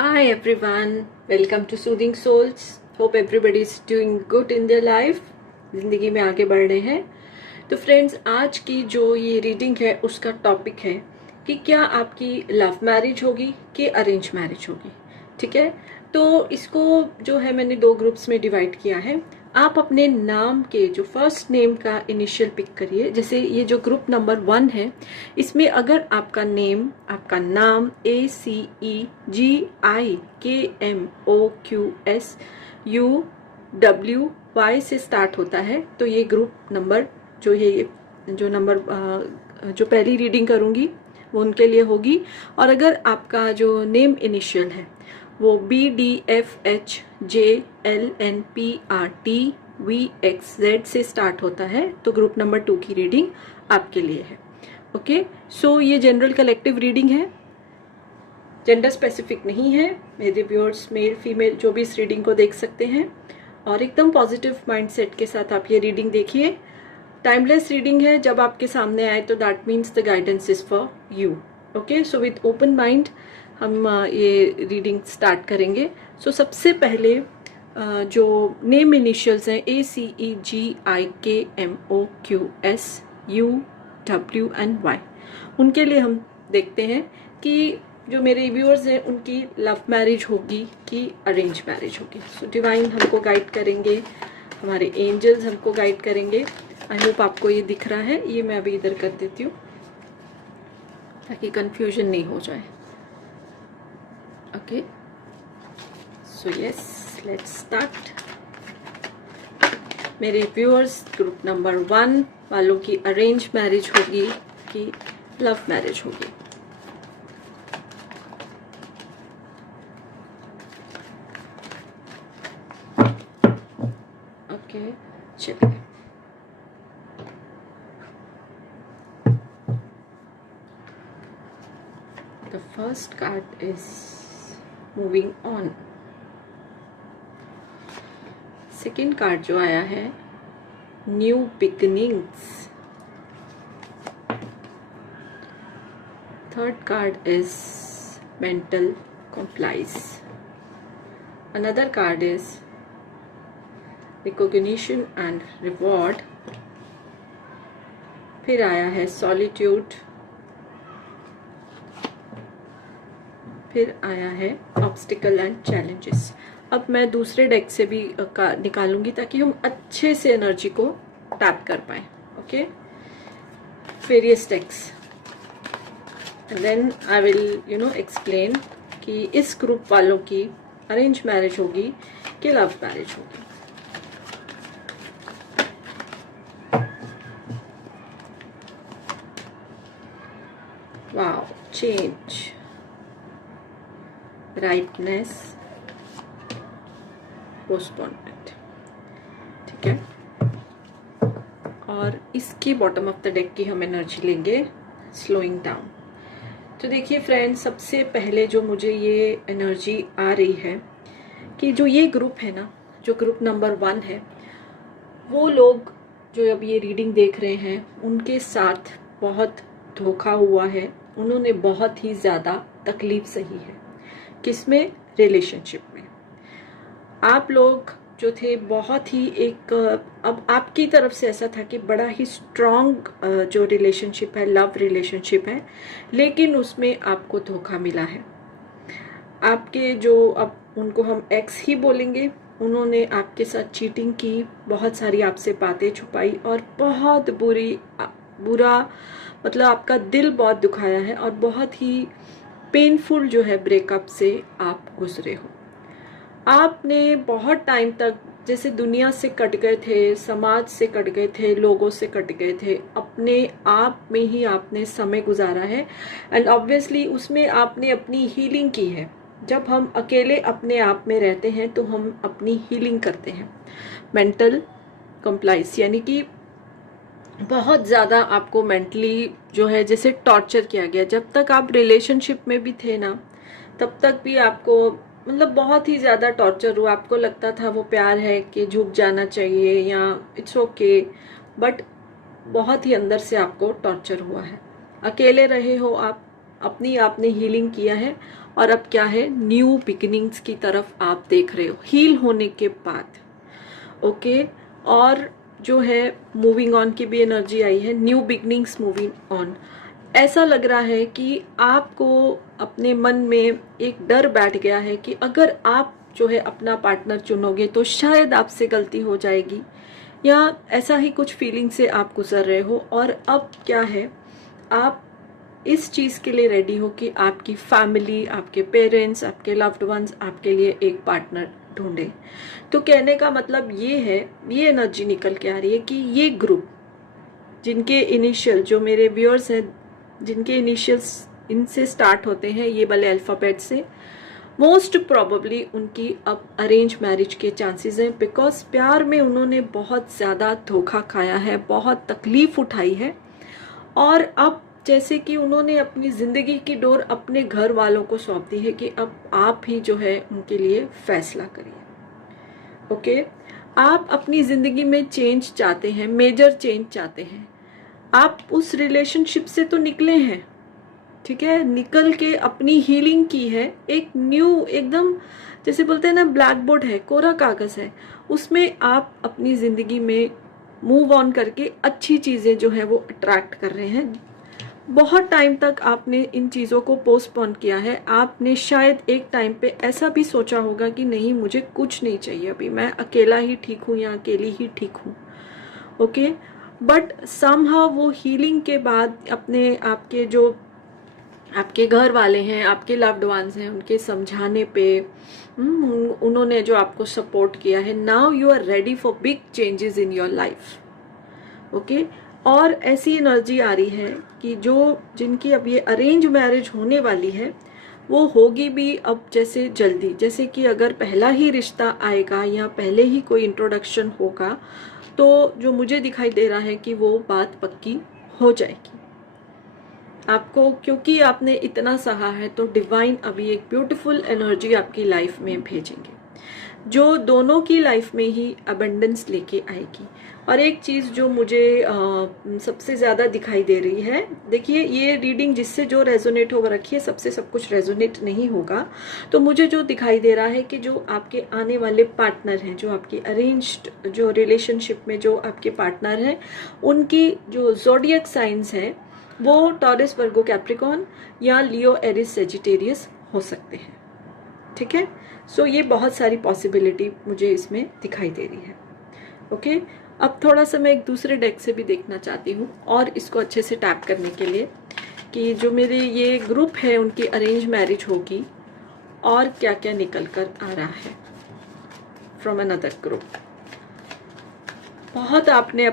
Hi everyone, welcome to Soothing Souls. Hope everybody is doing good in their life. जिंदगी में आगे बढ़ रहे हैं. तो फ्रेंड्स, आज की जो ये रीडिंग है उसका टॉपिक है कि क्या आपकी लव मैरिज होगी कि अरेंज मैरिज होगी. ठीक है, तो इसको जो है मैंने दो ग्रुप्स में डिवाइड किया है. आप अपने नाम के जो फर्स्ट नेम का इनिशियल पिक करिए. जैसे ये जो ग्रुप नंबर 1 है, इसमें अगर आपका नेम, आपका नाम ACEGIMOQSUWY से स्टार्ट होता है तो ये ग्रुप नंबर जो पहली रीडिंग करूंगी वो उनके लिए होगी. और अगर आपका जो नेम इनिशियल है वो BDFHJLNPRTVXZ से स्टार्ट होता है तो ग्रुप नंबर 2 की रीडिंग आपके लिए है. ओके, सो ये जनरल कलेक्टिव रीडिंग है, जेंडर स्पेसिफिक नहीं है. मेरे व्यूअर्स मेल फीमेल जो भी इस रीडिंग को देख सकते हैं और एकदम पॉजिटिव माइंडसेट के साथ आप ये रीडिंग देखिए. टाइमलेस रीडिंग है, जब आपके सामने आए तो that means the guidance is for you. Okay, so with open mind हम ये रीडिंग स्टार्ट करेंगे. सो सबसे पहले जो नेम इनिशियल्स हैं ACEGIKMOQSUWY, उनके लिए हम देखते हैं कि जो मेरे व्यूअर्स हैं उनकी लव मैरिज होगी कि अरेंज मैरिज होगी. सो डिवाइन हमको गाइड करेंगे, हमारे एंजल्स हमको गाइड करेंगे. आई होप आपको ये दिख रहा है. ये मैं अभी इधर कर देती हूँ ताकि कंफ्यूजन नहीं हो जाए. Okay, so yes, let's start. मेरे व्यूअर्स, ग्रुप नंबर 1 वालों की अरेंज मैरिज होगी कि लव मैरिज होगी. ओके, चलिए. The first card is moving on. Second card जो आया है new beginnings. Third card is mental complies. Another card is recognition and reward. फिर आया है सॉलिट्यूड. फिर आया है ऑब्स्टिकल एंड चैलेंजेस. अब मैं दूसरे डेक से भी निकालूंगी ताकि हम अच्छे से एनर्जी को टैप कर पाए. Okay, various decks and then I will explain कि इस ग्रुप वालों की अरेंज मैरिज होगी कि लव मैरिज होगी. Wow, change, rightness, postponement. ठीक है, और इसकी बॉटम ऑफ द डेक की हम एनर्जी लेंगे स्लोइंग डाउन. तो देखिए फ्रेंड्स, सबसे पहले जो मुझे ये एनर्जी आ रही है कि जो ये ग्रुप है ना, जो ग्रुप नंबर 1 है, वो लोग जो अब ये रीडिंग देख रहे हैं उनके साथ बहुत धोखा हुआ है. उन्होंने बहुत ही ज़्यादा तकलीफ सही है. किसमें? रिलेशनशिप में. आप लोग जो थे बहुत ही एक, अब आपकी तरफ से ऐसा था कि बड़ा ही स्ट्रॉन्ग जो रिलेशनशिप है, लव रिलेशनशिप है, लेकिन उसमें आपको धोखा मिला है. आपके जो, अब उनको हम एक्स ही बोलेंगे, उन्होंने आपके साथ चीटिंग की, बहुत सारी आपसे बातें छुपाई और बहुत बुरा मतलब आपका दिल बहुत दुखाया है और बहुत ही पेनफुल जो है ब्रेकअप से आप गुजरे हो. आपने बहुत टाइम तक जैसे दुनिया से कट गए थे, समाज से कट गए थे, लोगों से कट गए थे, अपने आप में ही आपने समय गुजारा है. एंड ऑब्वियसली उसमें आपने अपनी हीलिंग की है. जब हम अकेले अपने आप में रहते हैं तो हम अपनी हीलिंग करते हैं. मेंटल कंप्लाइंस यानी कि बहुत ज़्यादा आपको मेंटली जो है जैसे टॉर्चर किया गया. जब तक आप रिलेशनशिप में भी थे ना, तब तक भी आपको मतलब बहुत ही ज़्यादा टॉर्चर हुआ. आपको लगता था वो प्यार है कि झुक जाना चाहिए या इट्स ओके, बट बहुत ही अंदर से आपको टॉर्चर हुआ है. अकेले रहे हो आप, अपनी आपने हीलिंग किया है और अब क्या है, न्यू बिगिनिंग्स की तरफ आप देख रहे हो हील होने के बाद। ओके, और जो है मूविंग ऑन की भी एनर्जी आई है, न्यू बिगनिंग्स, मूविंग ऑन। ऐसा लग रहा है कि आपको अपने मन में एक डर बैठ गया है कि अगर आप जो है अपना पार्टनर चुनोगे तो शायद आपसे गलती हो जाएगी, या ऐसा ही कुछ फीलिंग से आप गुजर रहे हो। और अब क्या है, आप इस चीज के लिए रेडी हो कि आपकी फैमिली, आपके पेरेंट्स, आपके लव्ड वंस आपके लिए एक पार्टनर ढूंढे। तो कहने का मतलब ये है, ये एनर्जी निकल के आ रही है कि ये ग्रुप जिनके इनिशियल, जो मेरे व्यूअर्स हैं जिनके इनिशियल्स इनसे स्टार्ट होते हैं, ये वाले अल्फाबेट से, मोस्ट प्रोबेबली उनकी अब अरेंज मैरिज के चांसेस हैं। बिकॉज प्यार में उन्होंने बहुत ज़्यादा धोखा खाया है, बहुत तकलीफ उठाई है, और अब जैसे कि उन्होंने अपनी ज़िंदगी की डोर अपने घर वालों को सौंप दी है कि अब आप ही जो है उनके लिए फैसला करिए। ओके, आप अपनी ज़िंदगी में चेंज चाहते हैं, मेजर चेंज चाहते हैं। आप उस रिलेशनशिप से तो निकले हैं, ठीक है, निकल के अपनी हीलिंग की है, एक न्यू एकदम जैसे बोलते हैं ना, ब्लैक बोर्ड है, कोरा कागज है, उसमें आप अपनी जिंदगी में मूव ऑन करके अच्छी चीजें जो है वो अट्रैक्ट कर रहे हैं। बहुत टाइम तक आपने इन चीज़ों को पोस्टपोन किया है। आपने शायद एक टाइम पे ऐसा भी सोचा होगा कि नहीं, मुझे कुछ नहीं चाहिए अभी, मैं अकेला ही ठीक हूँ या अकेली ही ठीक हूँ। ओके, बट समहाउ वो हीलिंग के बाद अपने आपके जो आपके घर वाले हैं, आपके लव्ड वंस हैं, उनके समझाने पे उन्होंने जो आपको सपोर्ट किया है, now you are ready for big changes in your life. Okay, और ऐसी एनर्जी आ रही है कि जो जिनकी अब ये अरेंज मैरिज होने वाली है वो होगी भी अब जैसे जल्दी, जैसे कि अगर पहला ही रिश्ता आएगा या पहले ही कोई इंट्रोडक्शन होगा तो जो मुझे दिखाई दे रहा है कि वो बात पक्की हो जाएगी आपको, क्योंकि आपने इतना सहा है। तो डिवाइन अभी एक ब्यूटीफुल एनर्जी आपकी लाइफ में भेजेंगे जो दोनों की लाइफ में ही अबंडेंस लेके आएगी। और एक चीज़ जो मुझे सबसे ज़्यादा दिखाई दे रही है, देखिए ये रीडिंग जिससे जो रेजोनेट होगा, रखिए सबसे सब कुछ रेजोनेट नहीं होगा, तो मुझे जो दिखाई दे रहा है कि जो आपके आने वाले पार्टनर हैं, जो आपकी अरेंज्ड जो रिलेशनशिप में जो आपके पार्टनर हैं, उनकी जो ज़ोडिएक साइंस हैं वो टॉरस, वर्गो, कैप्रिकॉर्न या लियो, एरिस, सेजिटेरियस हो सकते हैं। ठीक है, सो ये बहुत सारी पॉसिबिलिटी मुझे इसमें दिखाई दे रही है। ओके, अब थोड़ा सा मैं एक दूसरे डेक से भी देखना चाहती हूँ और इसको अच्छे से टैप करने के लिए कि जो मेरे ये ग्रुप है उनकी अरेंज मैरिज होगी और क्या क्या निकल कर आ रहा है फ्रॉम अनदर ग्रुप। बहुत आपने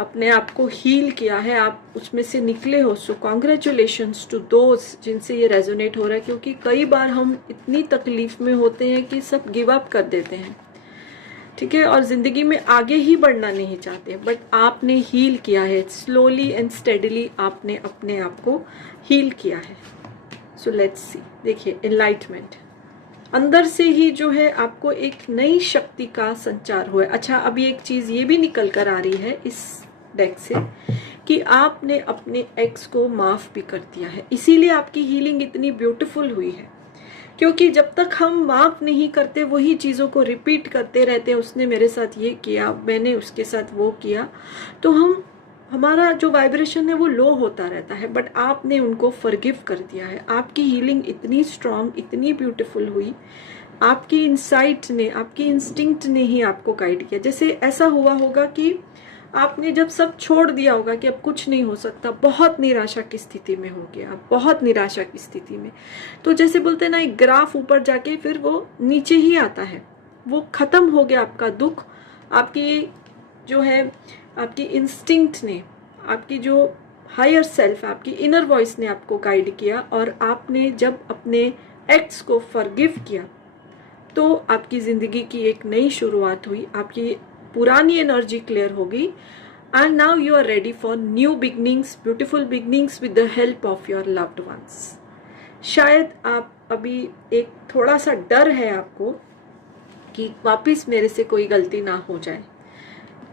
अपने आप को हील किया है, आप उसमें से निकले हो, सो कॉन्ग्रेचुलेशंस टू दोज जिनसे ये रेजोनेट हो रहा है। क्योंकि कई बार हम इतनी तकलीफ में होते हैं कि सब गिव अप कर देते हैं, ठीक है, और जिंदगी में आगे ही बढ़ना नहीं चाहते, बट आपने हील किया है, स्लोली एंड स्टेडली आपने अपने आप को हील किया है। सो लेट्स सी, देखिए एनलाइटमेंट अंदर से ही जो है आपको एक नई शक्ति का संचार हुआ है। अच्छा, अभी एक चीज ये भी निकल कर आ रही है इस डेक से कि आपने अपने एक्स को माफ भी कर दिया है, इसीलिए आपकी हीलिंग इतनी ब्यूटीफुल हुई है। क्योंकि जब तक हम माफ नहीं करते, वही चीज़ों को रिपीट करते रहते हैं, उसने मेरे साथ ये किया, मैंने उसके साथ वो किया, तो हमारा जो वाइब्रेशन है वो लो होता रहता है। बट आपने उनको फॉरगिव कर दिया है। आपकी हीलिंग इतनी स्ट्रांग, इतनी ब्यूटीफुल हुई, आपकी इंसाइट ने, आपकी इंस्टिंक्ट ने ही आपको गाइड किया। जैसे ऐसा हुआ होगा कि आपने जब सब छोड़ दिया होगा कि अब कुछ नहीं हो सकता, बहुत निराशा की स्थिति में हो गया, बहुत निराशा की स्थिति में, तो जैसे बोलते हैं ना, एक ग्राफ ऊपर जाके फिर वो नीचे ही आता है, वो खत्म हो गया आपका दुख। आपकी जो है आपकी इंस्टिंक्ट ने, आपकी जो हायर सेल्फ, आपकी इनर वॉइस ने आपको गाइड किया, और आपने जब अपने एक्ट्स को फॉरगिव किया तो आपकी जिंदगी की एक नई शुरुआत हुई, आपकी पुरानी एनर्जी क्लियर होगी, and now you are ready for new beginnings, beautiful beginnings with the help of your loved ones. शायद आप अभी एक थोड़ा सा डर है आपको कि वापस मेरे से कोई गलती ना हो जाए,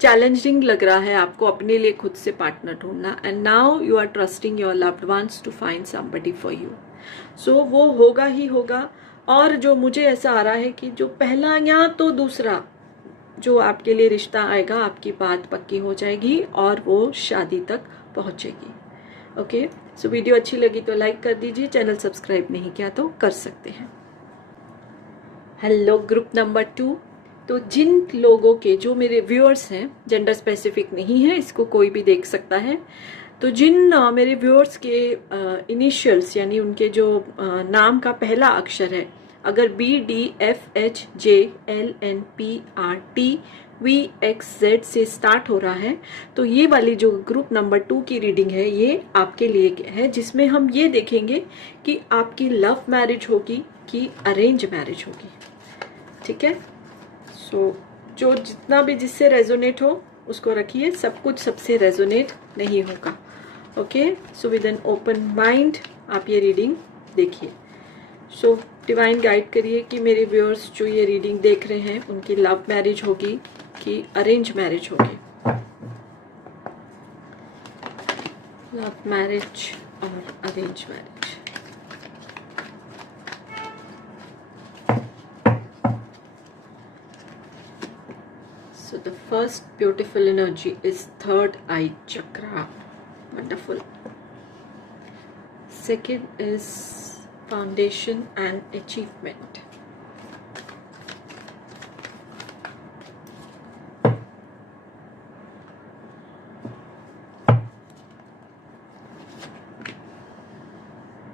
चैलेंजिंग लग रहा है आपको अपने लिए खुद से पार्टनर ढूंढना, and now you are trusting your loved ones to find somebody for you. So वो होगा ही होगा। और जो मुझे ऐसा आ रहा है कि जो पहला या तो दूसरा जो आपके लिए रिश्ता आएगा, आपकी बात पक्की हो जाएगी और वो शादी तक पहुंचेगी। ओके, सो वीडियो अच्छी लगी तो लाइक कर दीजिए, चैनल सब्सक्राइब नहीं किया तो कर सकते हैं। Hello group number 2। तो जिन लोगों के, जो मेरे व्यूअर्स हैं, जेंडर स्पेसिफिक नहीं है, इसको कोई भी देख सकता है, तो जिन मेरे व्यूअर्स के इनिशियल्स यानी उनके जो नाम का पहला अक्षर है, अगर BDFHJLNPRTVXZ से स्टार्ट हो रहा है, तो ये वाली जो ग्रुप नंबर 2 की रीडिंग है ये आपके लिए है, जिसमें हम ये देखेंगे कि आपकी लव मैरिज होगी कि अरेंज मैरिज होगी। ठीक है, सो जो जितना भी जिससे रेजोनेट हो उसको रखिए, सब कुछ सबसे रेजोनेट नहीं होगा। Okay, so with an open mind आप ये रीडिंग देखिए। सो डिवाइन गाइड करिए कि मेरे व्यूअर्स जो ये रीडिंग देख रहे हैं उनकी लव मैरिज होगी कि अरेंज मैरिज होगी। लव मैरिज और arrange marriage. So the first beautiful energy is third eye chakra. Wonderful. Second is foundation and achievement.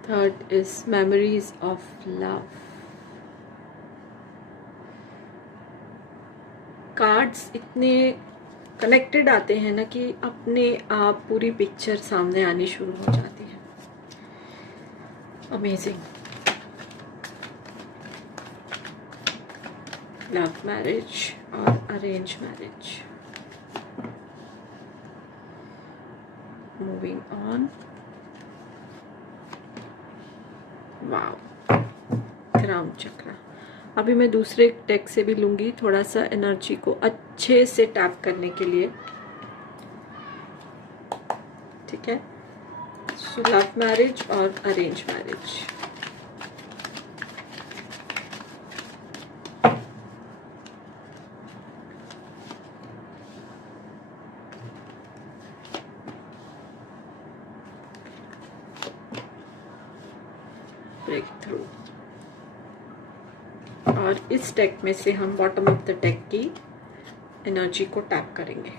Third is memories of love. Cards इतने कनेक्टेड आते हैं ना कि अपने आप पूरी पिक्चर सामने आनी शुरू हो जाती है। अमेजिंग। लव मैरिज और arrange marriage. Moving on. Wow, crown chakra. अभी मैं दूसरे टेक से भी लूंगी थोड़ा सा एनर्जी को अच्छे से टैप करने के लिए। ठीक है, सो लव मैरिज और अरेंज मैरिज। Breakthrough. और इस टेक में से हम बॉटम ऑफ द टेक की एनर्जी को टैप करेंगे।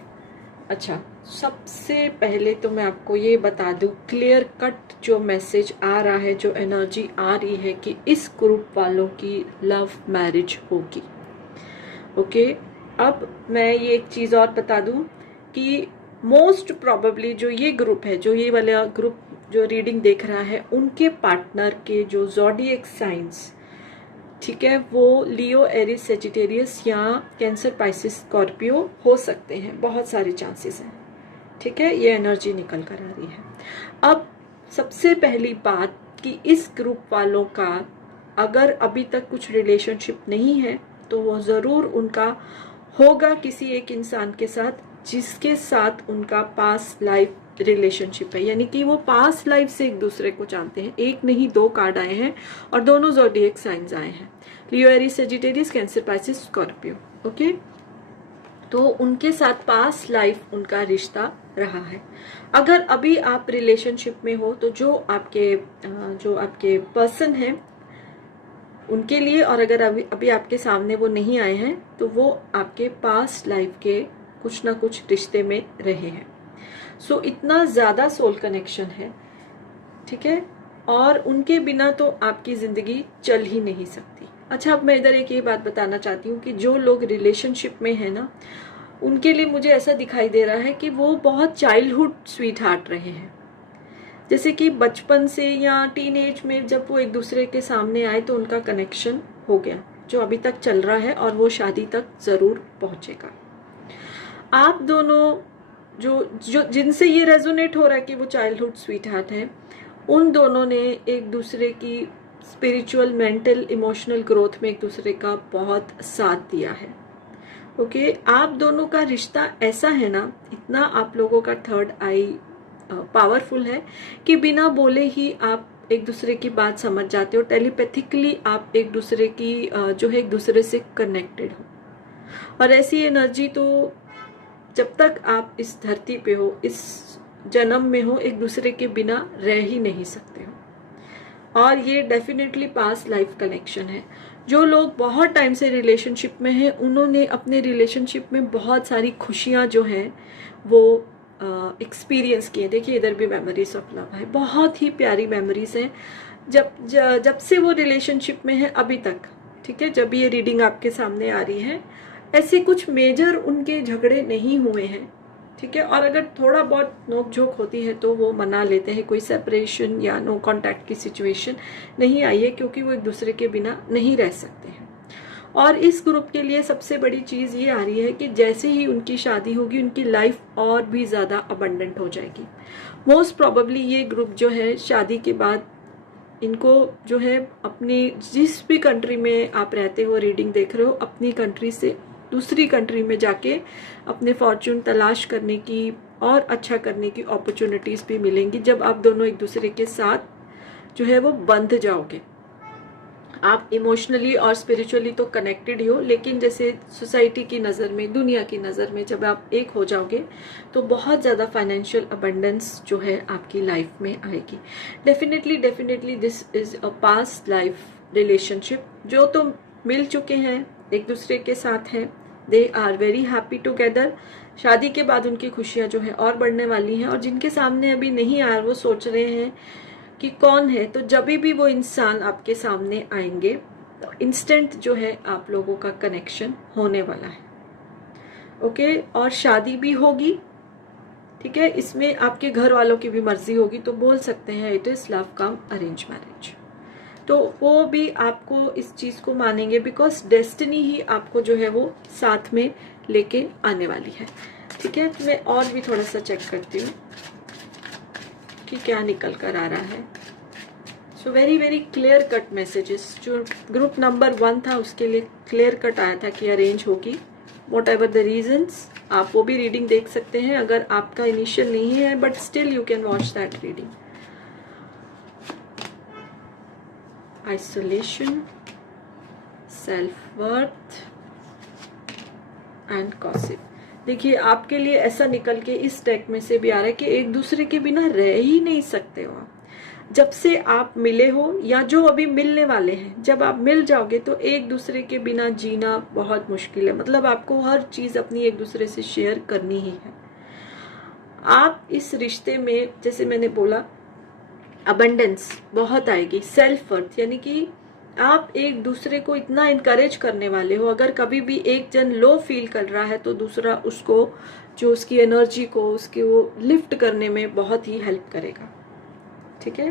अच्छा, सबसे पहले तो मैं आपको ये बता दूं, क्लियर कट जो मैसेज आ रहा है, जो एनर्जी आ रही है कि इस ग्रुप वालों की लव मैरिज होगी। ओके, अब मैं ये एक चीज़ और बता दूं कि मोस्ट प्रोबेबली जो ये ग्रुप है, जो ये वाला ग्रुप जो रीडिंग देख रहा है, उनके पार्टनर के जो ज़ोडिएक साइंस, ठीक है, वो लियो, एरिस, सेजिटेरियस या कैंसर, पाइसिस, स्कॉर्पियो हो सकते हैं। बहुत सारे चांसेस हैं। ठीक है, ये एनर्जी निकल कर आ रही है। अब सबसे पहली बात कि इस ग्रुप वालों का अगर अभी तक कुछ रिलेशनशिप नहीं है तो वो ज़रूर उनका होगा किसी एक इंसान के साथ जिसके साथ उनका पास्ट लाइफ रिलेशनशिप है, यानी कि वो पास्ट लाइफ से एक दूसरे को जानते हैं। एक नहीं, दो कार्ड आए हैं और दोनों ज़ोडिएक साइंस आए हैं, Leo, Aries, Sagittarius, Cancer, Pisces, Scorpio. Okay, तो उनके साथ पास्ट लाइफ उनका रिश्ता रहा है। अगर अभी आप रिलेशनशिप में हो तो जो आपके पर्सन हैं उनके लिए, और अगर अभी आपके सामने वो नहीं आए हैं तो वो आपके पास्ट लाइफ के कुछ ना कुछ रिश्ते में रहे हैं। सो इतना ज़्यादा सोल कनेक्शन है। ठीक है, और उनके बिना तो आपकी ज़िंदगी चल ही नहीं सकती। अच्छा, अब मैं इधर एक ये बात बताना चाहती हूँ कि जो लोग रिलेशनशिप में है ना, उनके लिए मुझे ऐसा दिखाई दे रहा है कि वो बहुत चाइल्डहुड स्वीट हार्ट रहे हैं। जैसे कि बचपन से या टीन एज में जब वो एक दूसरे के सामने आए तो उनका कनेक्शन हो गया, जो अभी तक चल रहा है और वो शादी तक ज़रूर पहुँचेगा। आप दोनों जो जिनसे ये रेजोनेट हो रहा है कि वो चाइल्डहुड स्वीट हार्ट है, उन दोनों ने एक दूसरे की स्पिरिचुअल, मेंटल, इमोशनल ग्रोथ में एक दूसरे का बहुत साथ दिया है। ओके आप दोनों का रिश्ता ऐसा है ना, इतना आप लोगों का थर्ड आई पावरफुल है कि बिना बोले ही आप एक दूसरे की बात समझ जाते हो। टेलीपैथिकली आप एक दूसरे की जो है एक दूसरे से कनेक्टेड हो। और ऐसी एनर्जी तो जब तक आप इस धरती पे हो, इस जन्म में हो, एक दूसरे के बिना रह ही नहीं सकते हो। और ये डेफिनेटली पास्ट लाइफ कनेक्शन है। जो लोग बहुत टाइम से रिलेशनशिप में हैं, उन्होंने अपने रिलेशनशिप में बहुत सारी खुशियां जो हैं वो एक्सपीरियंस किए। देखिए इधर भी मेमोरीज ऑफ लव है, बहुत ही प्यारी मेमोरीज हैं जब से वो रिलेशनशिप में है अभी तक। ठीक है, जब ये रीडिंग आपके सामने आ रही है, ऐसे कुछ मेजर उनके झगड़े नहीं हुए हैं। ठीक है, और अगर थोड़ा बहुत नोकझोंक होती है तो वो मना लेते हैं, कोई सेपरेशन या नो कांटेक्ट की सिचुएशन नहीं आई है, क्योंकि वो एक दूसरे के बिना नहीं रह सकते हैं। और इस ग्रुप के लिए सबसे बड़ी चीज़ ये आ रही है कि जैसे ही उनकी शादी होगी, उनकी लाइफ और भी ज़्यादा अबंडेंट हो जाएगी। मोस्ट प्रोबेबली ये ग्रुप जो है शादी के बाद इनको जो है अपनी जिस भी कंट्री में आप रहते हो, रीडिंग देख रहे हो, अपनी कंट्री से दूसरी कंट्री में जाके अपने फॉर्च्यून तलाश करने की और अच्छा करने की अपॉर्चुनिटीज़ भी मिलेंगी, जब आप दोनों एक दूसरे के साथ जो है वो बंध जाओगे। आप इमोशनली और स्पिरिचुअली तो कनेक्टेड ही हो, लेकिन जैसे सोसाइटी की नज़र में, दुनिया की नज़र में जब आप एक हो जाओगे तो बहुत ज़्यादा फाइनेंशियल अबंडेंस जो है आपकी लाइफ में आएगी। Definitely this is a past life relationship. जो तो मिल चुके हैं, एक दूसरे के साथ हैं, they are very happy together. शादी के बाद उनकी खुशियाँ जो है और बढ़ने वाली हैं। और जिनके सामने अभी नहीं आया, वो सोच रहे हैं कि कौन है, तो जब भी वो इंसान आपके सामने आएंगे तो इंस्टेंट जो है आप लोगों का कनेक्शन होने वाला है। ओके, और शादी भी होगी। ठीक है, इसमें आपके घर वालों की भी मर्जी होगी, तो बोल सकते हैं it is love come arrange marriage. तो वो भी आपको इस चीज को मानेंगे, बिकॉज डेस्टिनी ही आपको जो है वो साथ में लेके आने वाली है। ठीक है, तो मैं और भी थोड़ा सा चेक करती हूँ कि क्या निकल कर आ रहा है। So very clear cut messages. जो ग्रुप नंबर 1 था उसके लिए क्लियर कट आया था कि अरेंज होगी, वॉट एवर द रीजन्स। आप वो भी रीडिंग देख सकते हैं अगर आपका इनिशियल नहीं है, but still you can watch that reading. Isolation, self worth and gossip. देखिए आपके लिए ऐसा निकल के इस डेक में से भी आ रहा है कि एक दूसरे के बिना रह ही नहीं सकते हो आप। जब से आप मिले हो या जो अभी मिलने वाले हैं, जब आप मिल जाओगे तो एक दूसरे के बिना जीना बहुत मुश्किल है। मतलब आपको हर चीज अपनी एक दूसरे से शेयर करनी ही है। आप इस रिश्ते में, जैसे मैंने बोला, अबंडेंस बहुत आएगी। सेल्फ वर्थ यानी कि आप एक दूसरे को इतना इनकरेज करने वाले हो। अगर कभी भी एक जन लो फील कर रहा है तो दूसरा उसको, जो उसकी एनर्जी को, उसके वो लिफ्ट करने में बहुत ही हेल्प करेगा। ठीक है,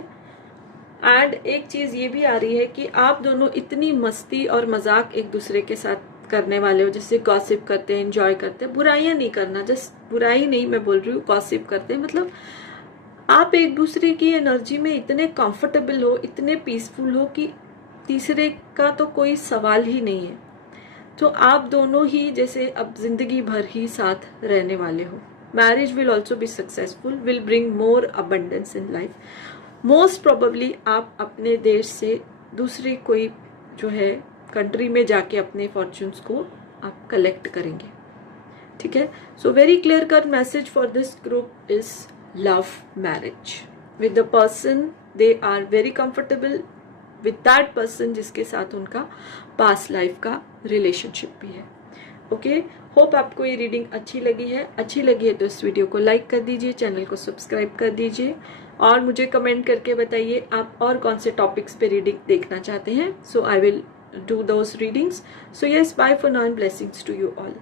एंड एक चीज ये भी आ रही है कि आप दोनों इतनी मस्ती और मजाक एक दूसरे के साथ करने वाले हो, जैसे गॉसिप करते हैं, एंजॉय करते हैं। बुराइयां नहीं करना, जस्ट बुराई नहीं मैं बोल रही हूँ, गॉसिप करते हैं। मतलब आप एक दूसरे की एनर्जी में इतने कंफर्टेबल हो, इतने पीसफुल हो कि तीसरे का तो कोई सवाल ही नहीं है। तो आप दोनों ही जैसे अब जिंदगी भर ही साथ रहने वाले हो। Marriage will also be successful, will bring more abundance in life. Most probably आप अपने देश से दूसरी कोई जो है कंट्री में जाके अपने फॉर्च्यून्स को आप कलेक्ट करेंगे। ठीक है, so very clear cut message for this group is love marriage with the person they are very comfortable with that person, जिसके साथ उनका पास्ट लाइफ का रिलेशनशिप भी है। ओके, होप आपको ये रीडिंग अच्छी लगी है तो इस वीडियो को लाइक कर दीजिए, चैनल को सब्सक्राइब कर दीजिए और मुझे कमेंट करके बताइए आप और कौन से टॉपिक्स पे रीडिंग देखना चाहते हैं। So I will do those readings. So yes, bye for now and blessings to you all.